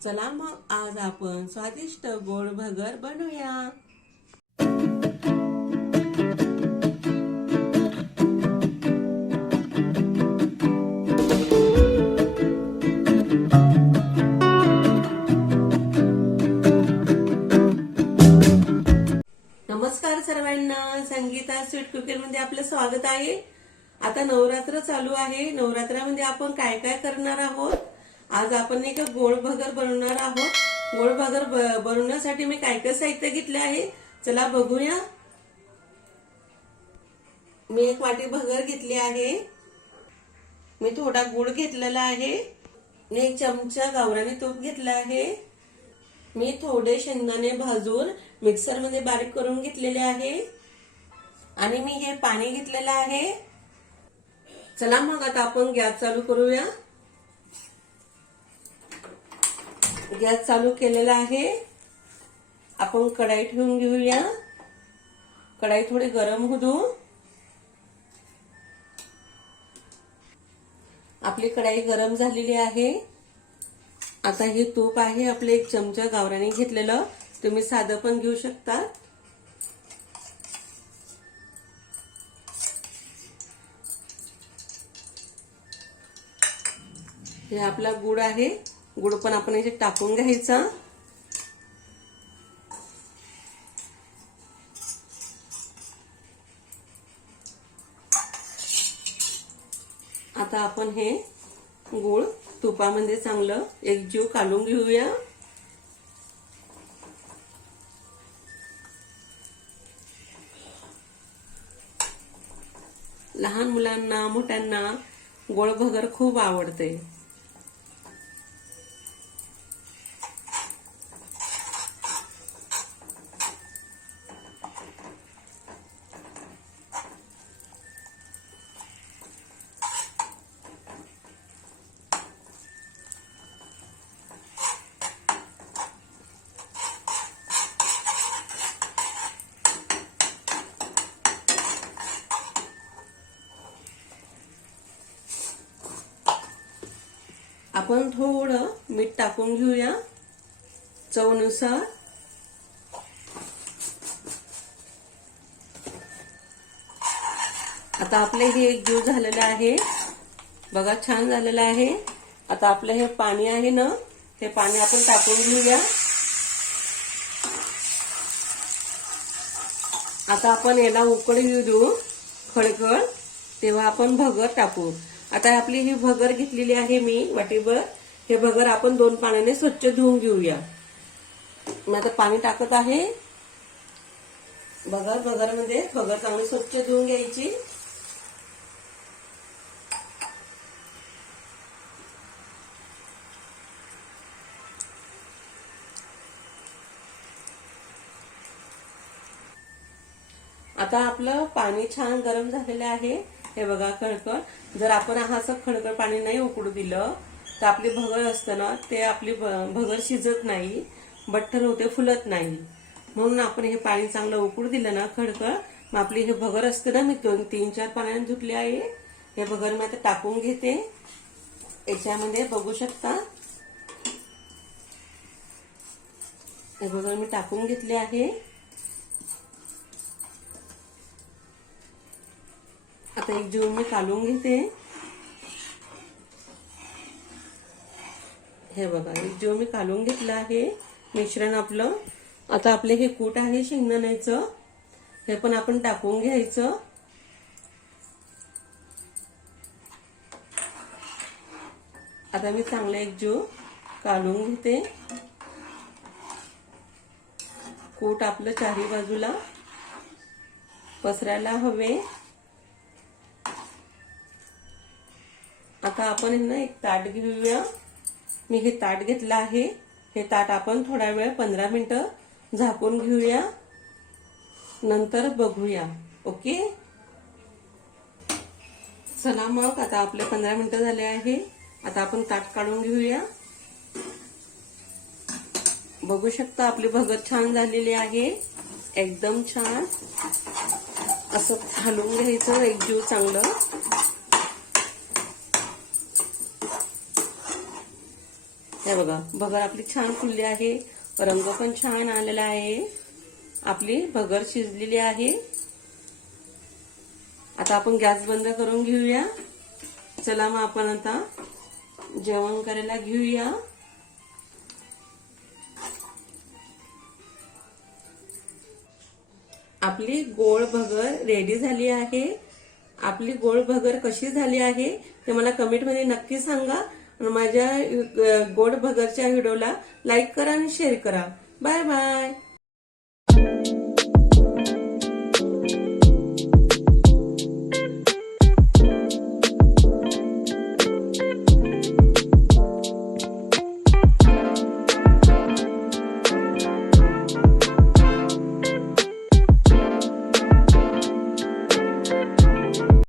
चला मग आज आपण स्वादिष्ट गोड भगर बनवूया। नमस्कार सर्वांना, संगीता स्वीट कुकर मध्ये आपलं स्वागत आहे। आता नवरात्र चालू आहे। नवरात्रामध्ये आपण काय काय करणार आहोत? आज आपण एक गोड भगर बनवणार आहोत। गोड भगर बनवण्यासाठी मी काय काय साहित्य घेतले आहे चला बघूया। मी एक वाटी भगर घेतली आहे। मी थोडा गुळ घेतलेला आहे। मी एक चमचा गावरानी तूप घेतला आहे। मी थोडे शेंगदाणे भाजून मिक्सर मध्ये बारीक करून घेतलेले आहे आणि मी हे पाणी घेतलेलं आहे। चला मग आता आपण गॅस चालू करूया। गॅस चालू केलेला आहे। आपण कढाई ठेवून घेऊया। कढाई थोडी गरम होऊ दू। आपली कढाई गरम झालेली आहे। आता हे तूप आहे आपले एक चमचा गावरानी घेतलेलं, तुम्ही साधं पण घेऊ शकता। हे आपला गुळ आहे, गुळ पण आपण याच्यात टाकून घ्यायचा। आता आपण हे गुळ तुपामध्ये चांगलं एकजीव काढून घेऊया। लहान मुलांना मोठ्यांना गोड भगर खूप आवडते। आपण थोडं मीठ टाकून घेऊया चवीनुसार। आता आपले हे एकजीव झालेलं आहे बघा, छान झालेलं आहे। आता आपलं हे पाणी आहे ना, हे पाणी आपण टाकून घेऊया। आता आपण याला उकळी येऊ देऊ खळखळ, तेव्हा आपण भगर टाकू। आता आपली ही भगर घेतलेली आहे मी वाटीभर। हे भगर आपण 2 पाण्याने स्वच्छ धुवून घेऊया। मी आता पाणी टाकत आहे। भगर मध्ये भगर चांगली स्वच्छ धुवून घ्यायची। आता आपलं पाणी छान गरम झालेलं आहे। हे बघा खळखळ। जर आपण असं खळखळ पाणी नाही उकळू दिलं तर आपली भगर असतं ना, ते आपली भगर शिजत नाही, बठ्ठर होते, फुलत नाही। म्हणून आपण हे पाणी चांगलं उकळू दिलं ना खळखळ, मग आपली हे भगर असते ना, मी 3-4 पाण्याने धुतली आहे। हे भगर मी आता टाकून घेते याच्यामध्ये, बघू शकता। हे भगर मी टाकून घेतले आहे। आता एक जीव मी काढून घेते। हे बघा, एक जीव मी काढून घेतलं आहे मिश्रण आपलं। आता आपले हे कूट आहे शेंगदाण्याचं, हे पण आपण टाकून घ्यायचं। आता मी चांगलं एक जीव काढून घेते। कूट आपलं चारी बाजूला पसरायला हवे। आता आपण ना एक ताट घेऊया। मी हे ताट घेतलं आहे। हे ताट आपण थोडा वेळ 15 मिनिटं झाकून घेऊया, नंतर बघूया। ओके, चला मग आता आपले 15 मिनिटं झाले आहे। आता आपण ताट काढून घेऊया। बघू शकता आपली भगर छान झालेली आहे, एकदम छान। असं हलवून घ्यायचं एकजीव चांगलं। हे बघा भगर आपली छान फुलली आहे, रंग पण छान आलेला आहे, आपली भगर शिजलेली आहे। आता आपण गॅस बंद करून घेऊया। चला मग आपण आता जेवण करायला घेऊया। आपली गोड भगर रेडी झाली आहे। आपली गोड भगर कशी झाली आहे ते मला कमेंट मध्ये नक्की सांगा आणि माझ्या गोड भगरच्या व्हिडिओला लाईक करा आणि शेअर करा। Bye bye.